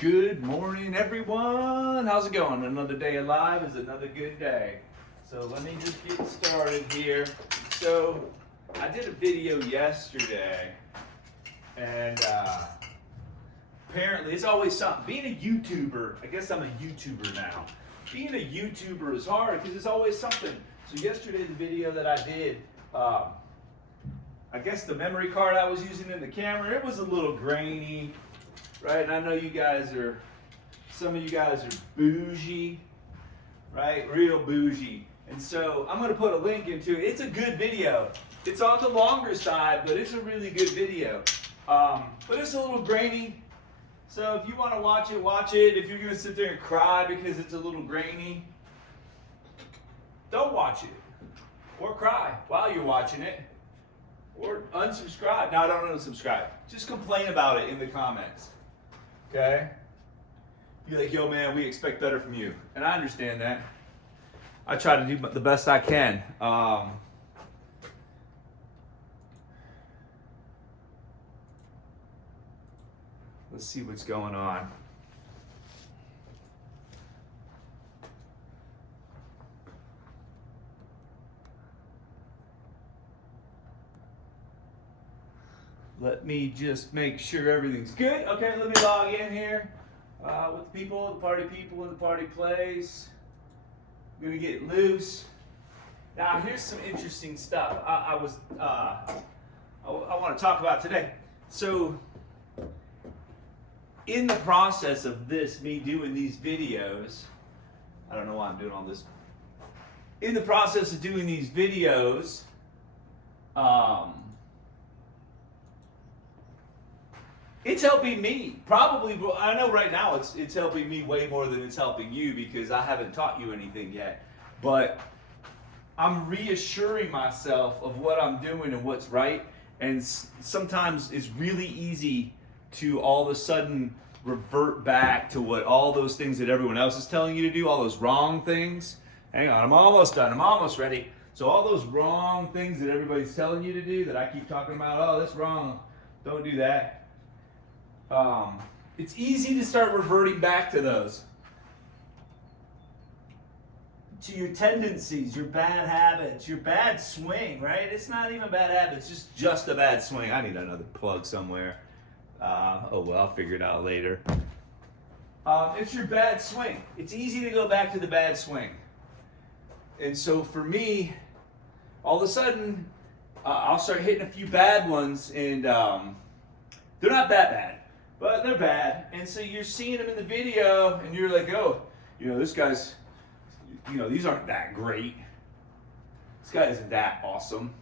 Good morning, everyone. How's it going? Another day alive is another good day. So let me just get started here. So I did a video yesterday, and apparently it's always something. Being a YouTuber, I guess I'm a YouTuber now. Being a YouTuber is hard because it's always something. So yesterday, the video that I did, I guess the memory card I was using in the camera, it was a little grainy. Right, and I know you guys are, some of you guys are bougie, right? Real bougie. And so I'm going to put a link into it. It's a good video. It's on the longer side, but it's a really good video. But it's a little grainy. So if you want to watch it, watch it. If you're going to sit there and cry because it's a little grainy, don't watch it. Or cry while you're watching it. Or unsubscribe. No, don't unsubscribe. Just complain about it in the comments. Okay? Be like, yo, man, we expect better from you. And I understand that. I try to do the best I can. Let's see what's going on. Let me just make sure everything's good. Okay, let me log in here with the people, the party people in the party place. I'm gonna get loose. Now, here's some interesting stuff I want to talk about today. So, in the process of this, me doing these videos, I don't know why I'm doing all this. In the process of doing these videos, it's helping me. Probably, well, I know right now it's helping me way more than it's helping you because I haven't taught you anything yet. But I'm reassuring myself of what I'm doing and what's right. And sometimes it's really easy to all of a sudden revert back to what all those things that everyone else is telling you to do, all those wrong things. Hang on, I'm almost done. I'm almost ready. So all those wrong things that everybody's telling you to do that I keep talking about, oh, that's wrong. Don't do that. It's easy to start reverting back to those. To your tendencies, your bad habits, your bad swing, right? It's not even bad habits, just a bad swing. I need another plug somewhere. Oh well, I'll figure it out later. It's your bad swing. It's easy to go back to the bad swing. And so for me, all of a sudden, I'll start hitting a few bad ones, and they're not that bad. But they're bad, and so you're seeing them in the video, and you're like, oh, this guy's, these aren't that great. This guy isn't that awesome.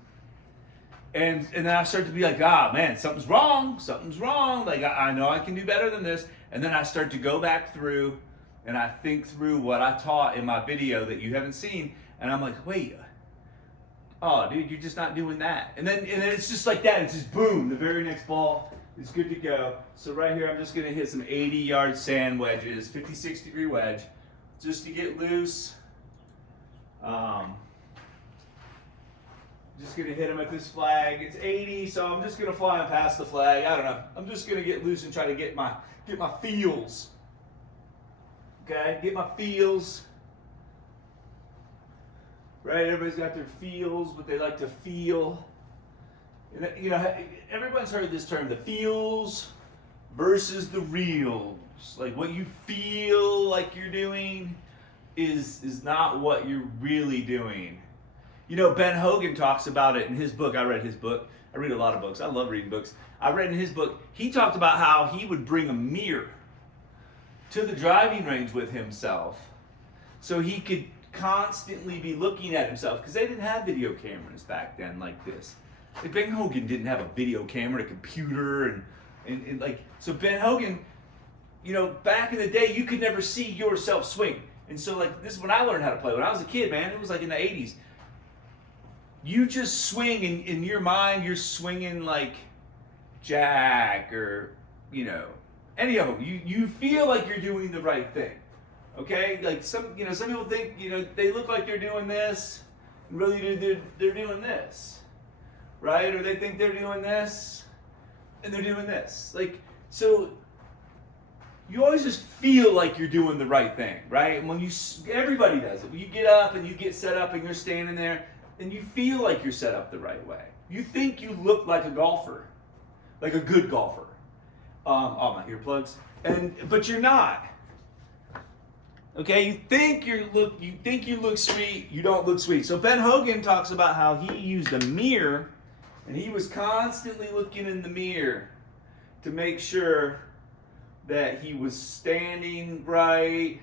And then I start to be like, man, something's wrong. Like, I know I can do better than this. And then I start to go back through, and I think through what I taught in my video that you haven't seen, and I'm like, wait, oh, dude, you're just not doing that. And then it's just like that. It's just boom, the very next ball. It's good to go. So right here, I'm just gonna hit some 80-yard sand wedges, 56-degree wedge, just to get loose. Just gonna hit them at this flag. It's 80, so I'm just gonna fly them past the flag. I don't know. I'm just gonna get loose and try to get my feels. Okay, get my feels. Right, everybody's got their feels, what they like to feel. And, everyone's heard this term, the feels versus the reals. Like what you feel like you're doing is not what you're really doing. Ben Hogan talks about it in his book. I read his book. I read a lot of books. I love reading books. I read in his book, he talked about how he would bring a mirror to the driving range with himself so he could constantly be looking at himself, because they didn't have video cameras back then like this. Like Ben Hogan didn't have a video camera, a computer, and like, so Ben Hogan, back in the day, you could never see yourself swing. And so like, this is when I learned how to play. When I was a kid, man, it was like in the 80s. You just swing, in your mind, you're swinging like Jack or, any of them. You feel like you're doing the right thing. Okay? Like some people think, they look like they're doing this, and really they're doing this. Right? Or they think they're doing this, and they're doing this. Like, so you always just feel like you're doing the right thing, right? And when everybody does it. When you get up and you get set up and you're standing there, and you feel like you're set up the right way. You think you look like a golfer, like a good golfer. Oh, my earplugs. But you're not. Okay, you think you look sweet, you don't look sweet. So Ben Hogan talks about how he used a mirror, and he was constantly looking in the mirror to make sure that he was standing right,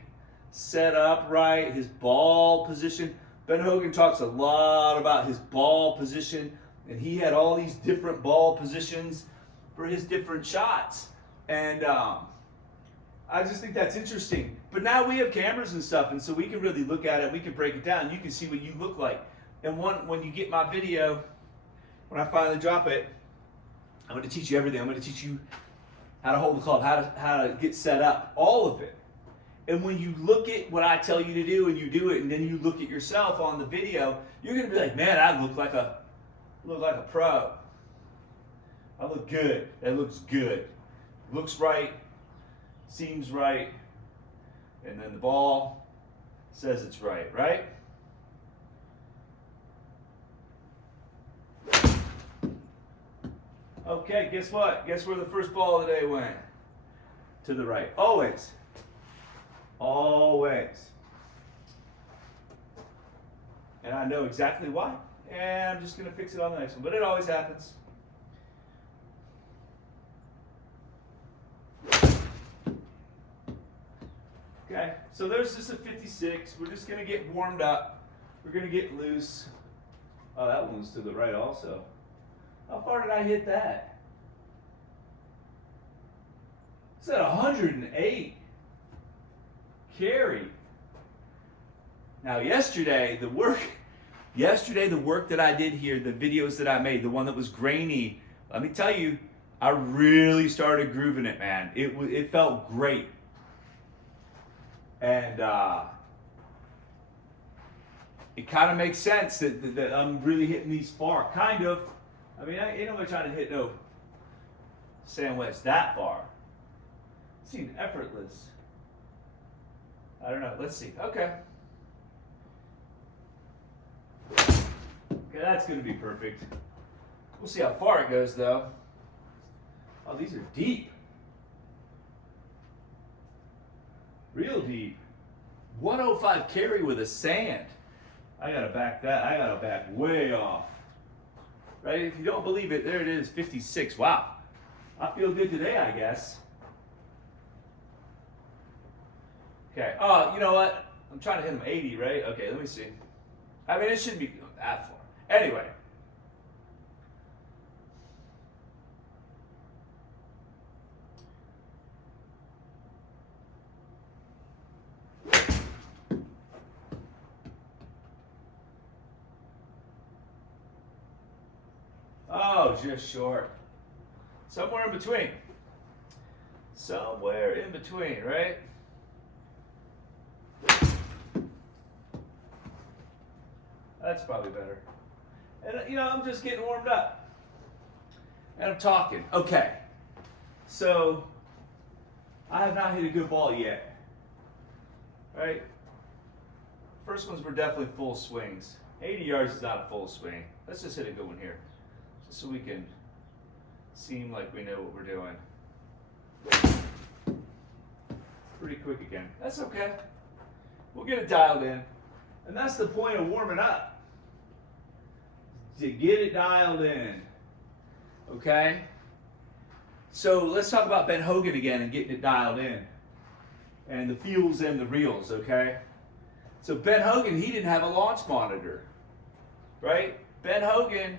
set up right, his ball position. Ben Hogan talks a lot about his ball position, and he had all these different ball positions for his different shots. And I just think that's interesting. But now we have cameras and stuff, and so we can really look at it, we can break it down, and you can see what you look like. And when you get my video, when I finally drop it, I'm going to teach you everything. I'm going to teach you how to hold the club, how to get set up, all of it. And when you look at what I tell you to do and you do it, and then you look at yourself on the video, you're going to be like, man, I look like a pro. I look good. That looks good. Looks right, seems right, and then the ball says it's right, right? Okay, guess what? Guess where the first ball of the day went? To the right. Always. Always. And I know exactly why. And I'm just going to fix it on the next one. But it always happens. Okay, so there's just a 56. We're just going to get warmed up. We're going to get loose. Oh, that one's to the right also. How far did I hit that? It's at 108. Carry. Now yesterday the work that I did here, the videos that I made, the one that was grainy, let me tell you, I really started grooving it, man. It felt great. And it kind of makes sense that I'm really hitting these far. Kind of. I mean, I ain't nobody trying to hit no sand wedge that far. It seemed effortless. I don't know. Let's see. Okay. Okay, that's going to be perfect. We'll see how far it goes, though. Oh, these are deep. Real deep. 105 carry with a sand. I got to back that. I got to back way off. Right? If you don't believe it, there it is, 56. Wow. I feel good today, I guess. Okay. Oh, you know what? I'm trying to hit him 80, right? Okay, let me see. I mean, it shouldn't be that far. Anyway. Oh, just short. Somewhere in between. Somewhere in between, right? That's probably better. And you know, I'm just getting warmed up. And I'm talking. Okay. So, I have not hit a good ball yet. Right? First ones were definitely full swings. 80 yards is not a full swing. Let's just hit a good one here. Just so we can seem like we know what we're doing. Pretty quick again. That's okay. We'll get it dialed in. And that's the point of warming up. To get it dialed in. Okay? So let's talk about Ben Hogan again and getting it dialed in. And the feels and the reels, okay? So Ben Hogan, he didn't have a launch monitor. Right? Ben Hogan,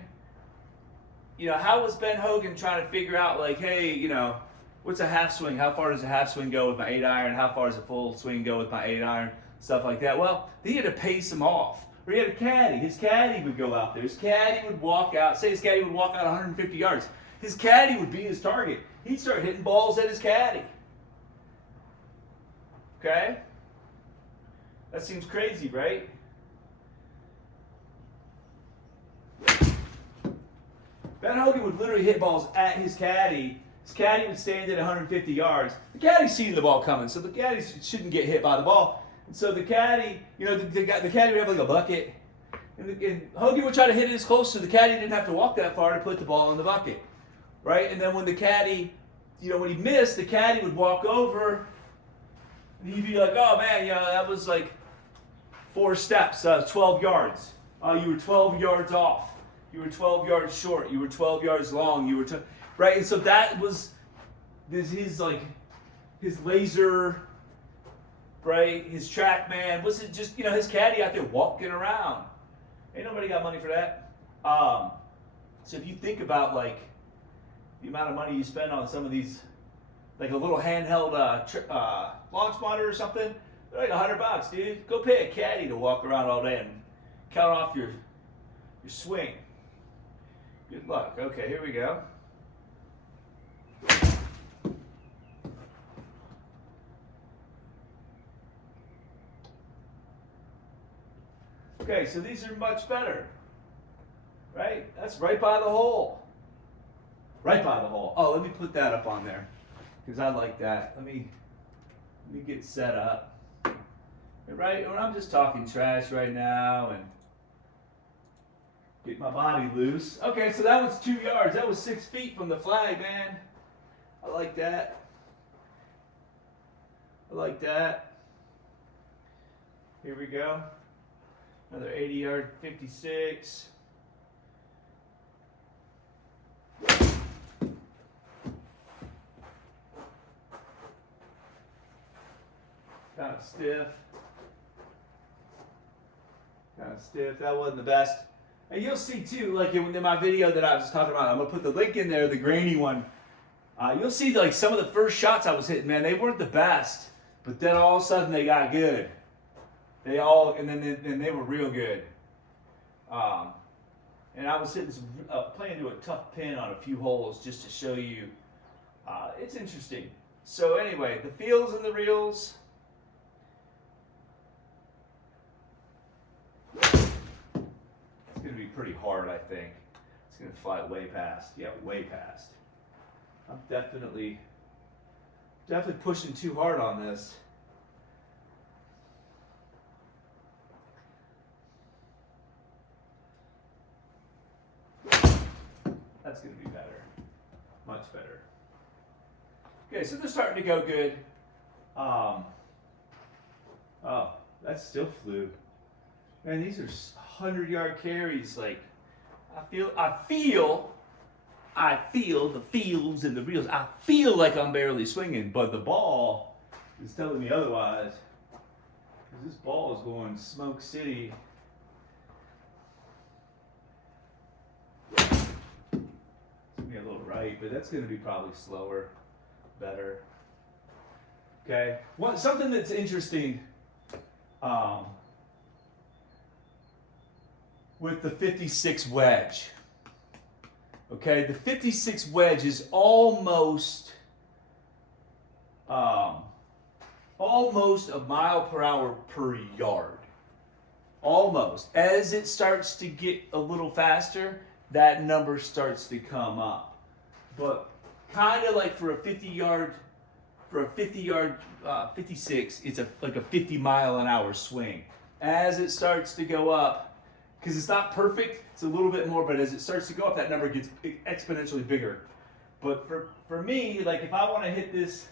you know, how was Ben Hogan trying to figure out, like, hey, you know, what's a half swing? How far does a half swing go with my 8-iron? How far does a full swing go with my 8-iron? Stuff like that. Well, he had to pace him off. Or he had a caddy. His caddy would go out there. His caddy would walk out. Say his caddy would walk out 150 yards. His caddy would be his target. He'd start hitting balls at his caddy. Okay? That seems crazy, right? Ben Hogan would literally hit balls at his caddy His caddy would stand at 150 yards. The caddy's seeing the ball coming, so the caddy shouldn't get hit by the ball. And so the caddy, the caddy would have like a bucket, and Hoagie would try to hit it as close so the caddy didn't have to walk that far to put the ball in the bucket, right? And then when the caddy, when he missed, the caddy would walk over, and he'd be like, "Oh man, that was like 4 steps, 12 yards. You were 12 yards off. You were 12 yards short. You were 12 yards long. You were right." And so that was his laser, right? His track man. Was it just his caddy out there walking around? Ain't nobody got money for that. So if you think about like the amount of money you spend on some of these, like a little handheld launch monitor or something, they're like $100, dude. Go pay a caddy to walk around all day and count off your swing. Good luck. Okay, here we go. Okay, so these are much better, right? That's right by the hole. Right by the hole. Oh, let me put that up on there because I like that. Let me get set up. Right, I'm just talking trash right now and get my body loose. Okay, so that was 2 yards. That was 6 feet from the flag, man. I like that. I like that. Here we go. Another 80-yard 56. Kind of stiff. Kind of stiff. That wasn't the best. And you'll see too, like in my video that I was talking about, I'm gonna put the link in there, the grainy one. You'll see like some of the first shots I was hitting, man, they weren't the best, but then all of a sudden they got good. And then they were real good. And I was hitting playing to a tough pin on a few holes just to show you. It's interesting. So anyway, the feels and the reels. It's going to be pretty hard, I think. It's going to fly way past. Yeah, way past. I'm definitely pushing too hard on this. That's going to be better. Much better. Okay, so they're starting to go good. Oh, that still flew. Man, these are 100-yard carries. Like, I feel the feels and the reels. I feel like I'm barely swinging, but the ball is telling me otherwise. Because this ball is going Smoke City. A little right, but that's going to be probably slower, better. Okay, something that's interesting with the 56 wedge. Okay, the 56 wedge is almost a mile per hour per yard. Almost. As it starts to get a little faster, that number starts to come up. But kind of like for a 50-yard 56, it's like a 50-mile-an-hour swing. As it starts to go up, because it's not perfect, it's a little bit more, but as it starts to go up, that number gets exponentially bigger. But for me, like if I want to hit this,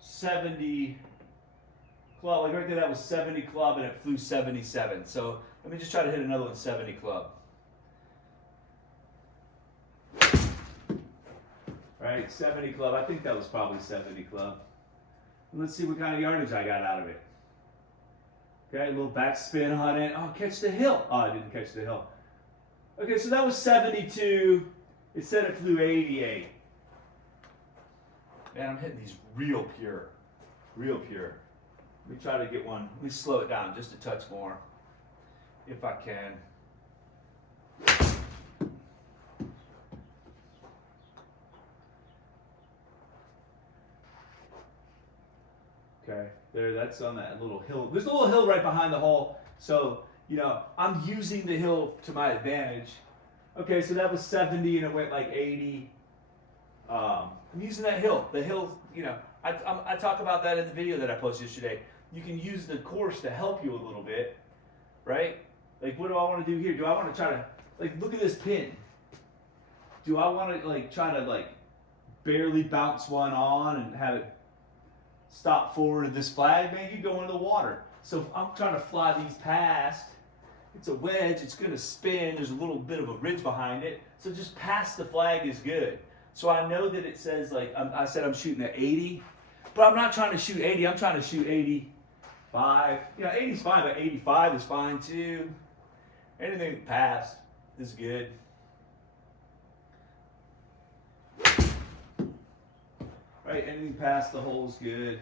70 club, like right there, that was 70 club, and it flew 77. So let me just try to hit another one, 70 club. Right, 70 club. I think that was probably 70 club. And let's see what kind of yardage I got out of it. Okay, a little back spin on it. Oh, catch the hill. Oh, I didn't catch the hill. Okay, so that was 72. It said it flew 88. Man, I'm hitting these real pure. Real pure. Let me try to get one. Let me slow it down just a touch more, if I can. Okay, there, that's on that little hill. There's a little hill right behind the hole, so, I'm using the hill to my advantage. Okay, so that was 70 and it went like 80. I'm using that hill. The hill, you know, I talk about that in the video that I posted yesterday. You can use the course to help you a little bit, right? Like, what do I want to do here? Do I want to try to, like, look at this pin. Do I want to, like, try to, like, barely bounce one on and have it stop forward of this flag? Man, you go into the water. So if I'm trying to fly these past, it's a wedge, it's going to spin, there's a little bit of a ridge behind it, so just past the flag is good. So I know that it says, like, I said I'm shooting at 80, but I'm not trying to shoot 80, I'm trying to shoot 85. You know, 80 is fine, but 85 is fine too. Anything past is good. Right, anything past the hole is good.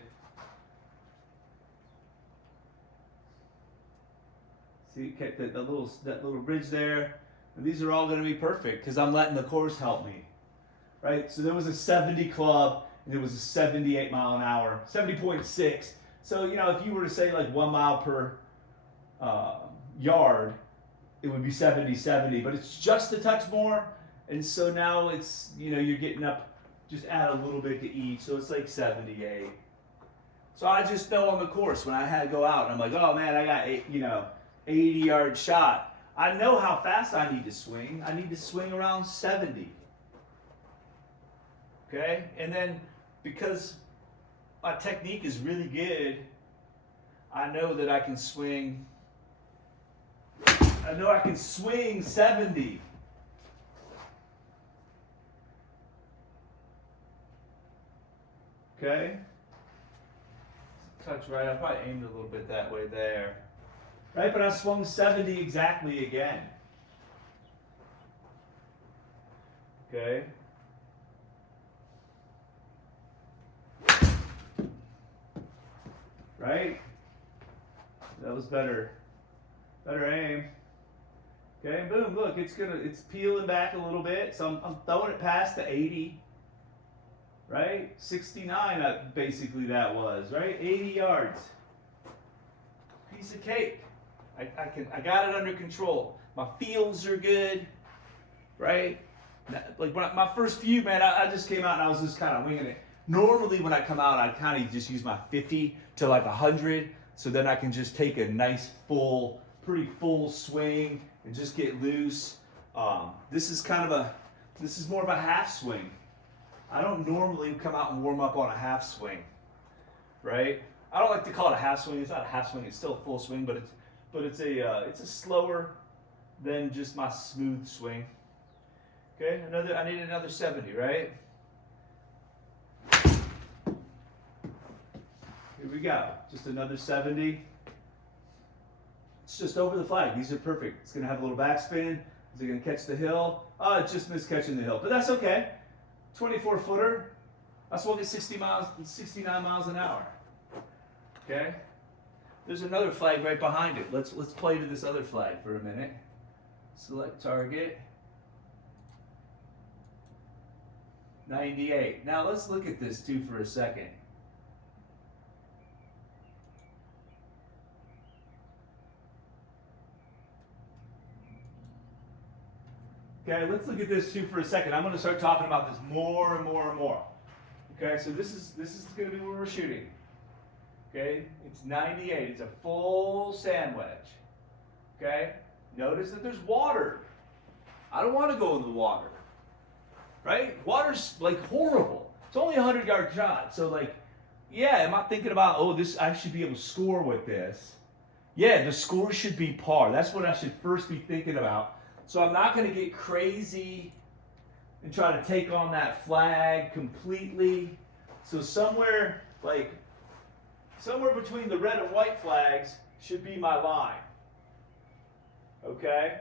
See, kept that little ridge there. And these are all going to be perfect because I'm letting the course help me. Right? So there was a 70 club and it was a 78 mile an hour, 70.6. So, you know, if you were to say like 1 mile per yard, it would be 70, but it's just a touch more. And so now it's, you know, you're getting up, just add a little bit to each. So it's like 78. So I just know on the course when I had to go out and I'm like, oh man, I got 80-yard shot. I know how fast I need to swing. I need to swing around 70. Okay? And then because my technique is really good, I know that I can swing 70. Okay? Touch right. I probably aimed a little bit that way there. Right, but I swung 70 exactly again. Okay. Right? That was better. Better aim. Okay, and boom, look, it's peeling back a little bit. So I'm throwing it past the 80. Right? 69 basically that was, right? 80 yards. Piece of cake. I got it under control. My feels are good, right? Like my first few, man, I just came out and I was just kind of winging it. Normally when I come out, I kind of just use my 50 to like 100, so then I can just take a nice pretty full swing and just get loose. This is more of a half swing. I don't normally come out and warm up on a half swing, right? I don't like to call it a half swing. It's not a half swing. It's still a full swing, but it's a slower than just my smooth swing. Okay, I need another 70, right? Here we go. Just another 70. It's just over the flag. These are perfect. It's gonna have a little backspin. Is it gonna catch the hill? Oh, it just missed catching the hill, but that's okay. 24-footer. I swung at 69 miles an hour. Okay. There's another flag right behind it. Let's play to this other flag for a minute. Select target. 98. Now let's look at this too for a second. Okay, let's look at this too for a second. I'm going to start talking about this more and more and more. Okay, so this is going to be where we're shooting. Okay, it's 98. It's a full sand wedge. Okay, notice that there's water. I don't want to go in the water. Right? Water's like horrible. It's only a 100-yard shot. So like, yeah, am I thinking about, oh, I should be able to score with this? Yeah, the score should be par. That's what I should first be thinking about. So I'm not going to get crazy and try to take on that flag completely. So somewhere between the red and white flags should be my line. Okay?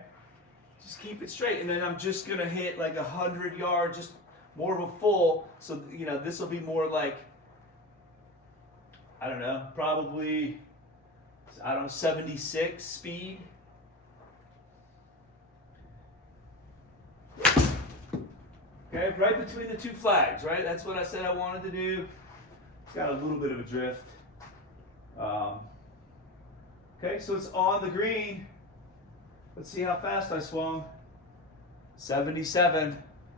Just keep it straight. And then I'm just going to hit like 100 yards, just more of a full. So, you know, this will be more like, I don't know, probably, 76 speed. Okay, right between the two flags, right? That's what I said I wanted to do. It's got a little bit of a drift. Okay, so it's on the green. Let's see how fast I swung. 77.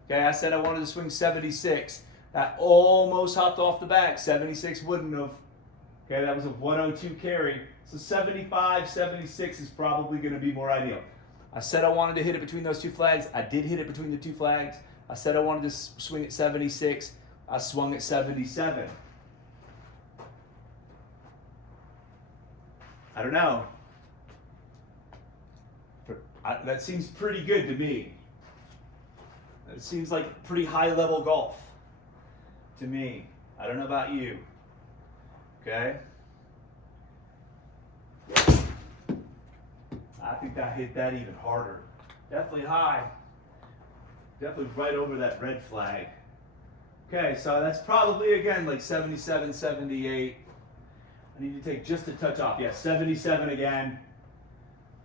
Okay, I said I wanted to swing 76. That almost hopped off the back. 76 wouldn't have. Okay, that was a 102 carry. So 75, 76 is probably going to be more ideal. I said I wanted to hit it between those two flags. I did hit it between the two flags. I said I wanted to swing at 76. I swung at 77. I don't know. That seems pretty good to me. It seems like pretty high level golf to me. I don't know about you. Okay? I think I hit that even harder. Definitely high. Definitely right over that red flag. Okay, so that's probably, again, like 77, 78. I need to take just a touch off. Yeah, 77 again.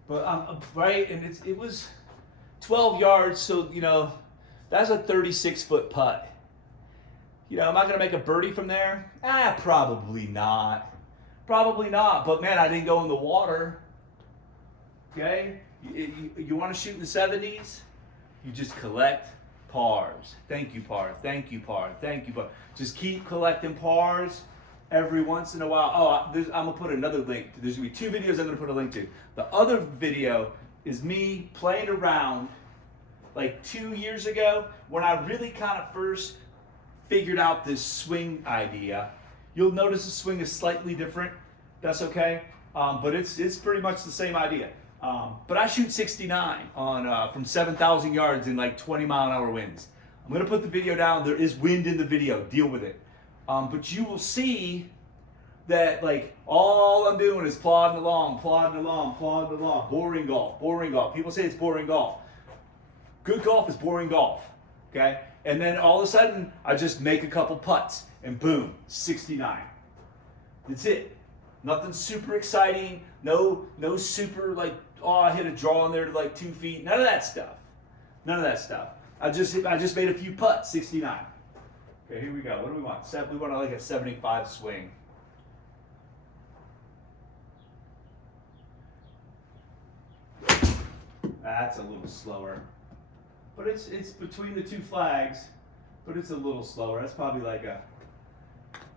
But right, and it was 12 yards, so, you know, that's a 36-foot putt. You know, am I going to make a birdie from there? Probably not. Probably not. But, man, I didn't go in the water. Okay? You want to shoot in the 70s? You just collect pars. Thank you, par. Thank you, par. Thank you, par. Just keep collecting pars every once in a while. Oh, I'm going to put another link. There's going to be 2 videos I'm going to put a link to. The other video is me playing around like 2 years ago when I really kind of first figured out this swing idea. You'll notice the swing is slightly different. That's okay. But it's pretty much the same idea. But I shoot 69 on from 7,000 yards in like 20-mile-an-hour winds. I'm going to put the video down. There is wind in the video. Deal with it. But you will see that like all I'm doing is plodding along, plodding along, plodding along. Boring golf, boring golf. People say it's boring golf. Good golf is boring golf. Okay? And then all of a sudden, I just make a couple putts and boom, 69. That's it. Nothing super exciting. No super like, oh, I hit a draw in there to like 2 feet. None of that stuff. None of that stuff. I just made a few putts, 69. Okay, here we go. What do we want? We want like a 75 swing. That's a little slower. But it's between the two flags, but it's a little slower. That's probably like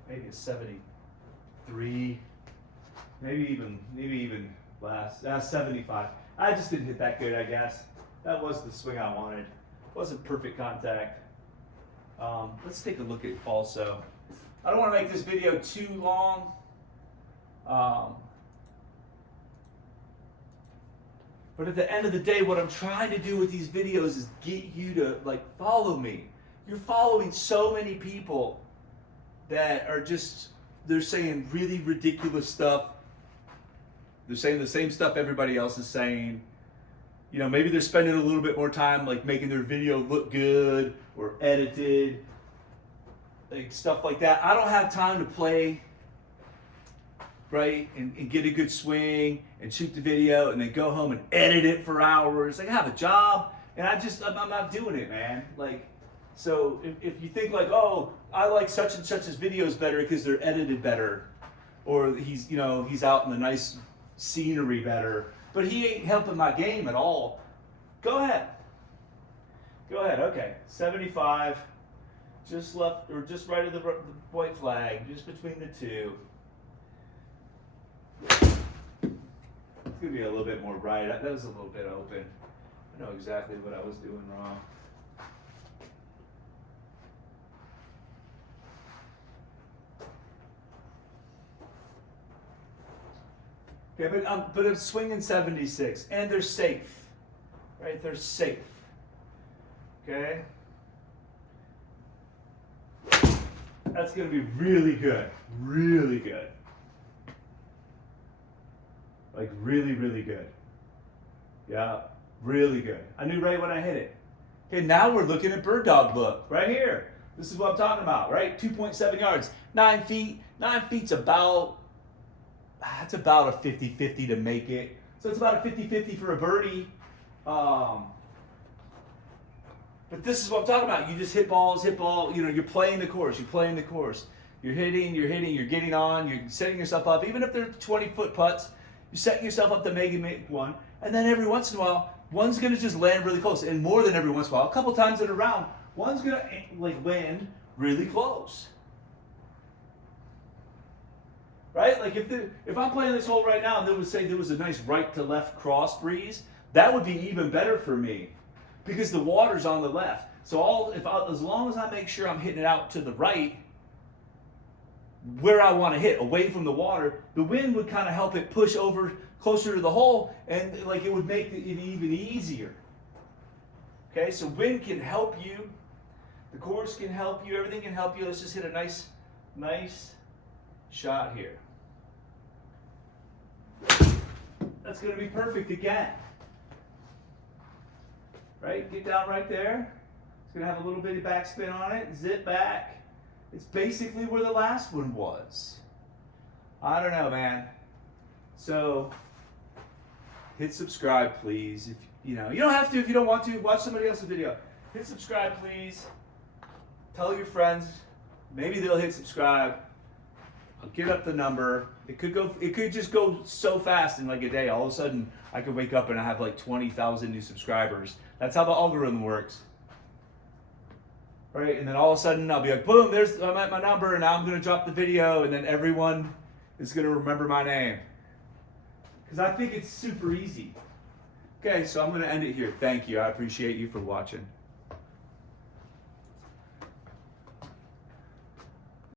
maybe a 73. Maybe even less. 75. I just didn't hit that good, I guess. That was the swing I wanted. Wasn't perfect contact. Let's take a look at also. I don't want to make this video too long. But at the end of the day, what I'm trying to do with these videos is get you to like follow me. You're following so many people that are just, they're saying really ridiculous stuff. They're saying the same stuff everybody else is saying. You know, maybe they're spending a little bit more time like making their video look good or edited, like stuff like that. I don't have time to play, right, and get a good swing and shoot the video and then go home and edit it for hours. Like I have a job and I'm not doing it, man. Like, so if you think like, oh, I like such and such's videos better because they're edited better, or he's out in the nice scenery better, but he ain't helping my game at all. Go ahead. Okay, 75, just left or just right of the white flag, just between the two. It's gonna be a little bit more right. That was a little bit open. I know exactly what I was doing wrong. Okay, but I'm swinging 76, and they're safe, right? They're safe. Okay. That's gonna be really good, really good. Like really, really good. Yeah, really good. I knew right when I hit it. Okay, now we're looking at bird dog look right here. This is what I'm talking about, right? 2.7 yards, 9 feet. 9 feet's about. That's about a 50-50 to make it. So it's about a 50-50 for a birdie. But this is what I'm talking about. You just hit ball. You know, you're playing the course. You're hitting, you're getting on, you're setting yourself up. Even if they're 20-foot putts, you're setting yourself up to make one. And then every once in a while, one's gonna just land really close, and more than every once in a while, a couple times in a round, one's gonna like land really close. Right? Like if I'm playing this hole right now and they would say there was a nice right to left cross breeze, that would be even better for me because the water's on the left. So as long as I make sure I'm hitting it out to the right, where I want to hit, away from the water, the wind would kind of help it push over closer to the hole, and like it would make it even easier. Okay, so wind can help you, the course can help you, everything can help you. Let's just hit a nice shot here. That's going to be perfect again. Right, get down right there. It's going to have a little bitty backspin on it, zip back. It's basically where the last one was. I don't know, man. So, hit subscribe, please. If you don't have to if you don't want to. Watch somebody else's video. Hit subscribe, please. Tell your friends. Maybe they'll hit subscribe. I'll get up the number. It could just go so fast in like a day. All of a sudden, I could wake up and I have like 20,000 new subscribers. That's how the algorithm works. Right, and then all of a sudden I'll be like, boom, I'm at my number, and now I'm going to drop the video, and then everyone is going to remember my name. Because I think it's super easy. Okay, so I'm going to end it here. Thank you. I appreciate you for watching.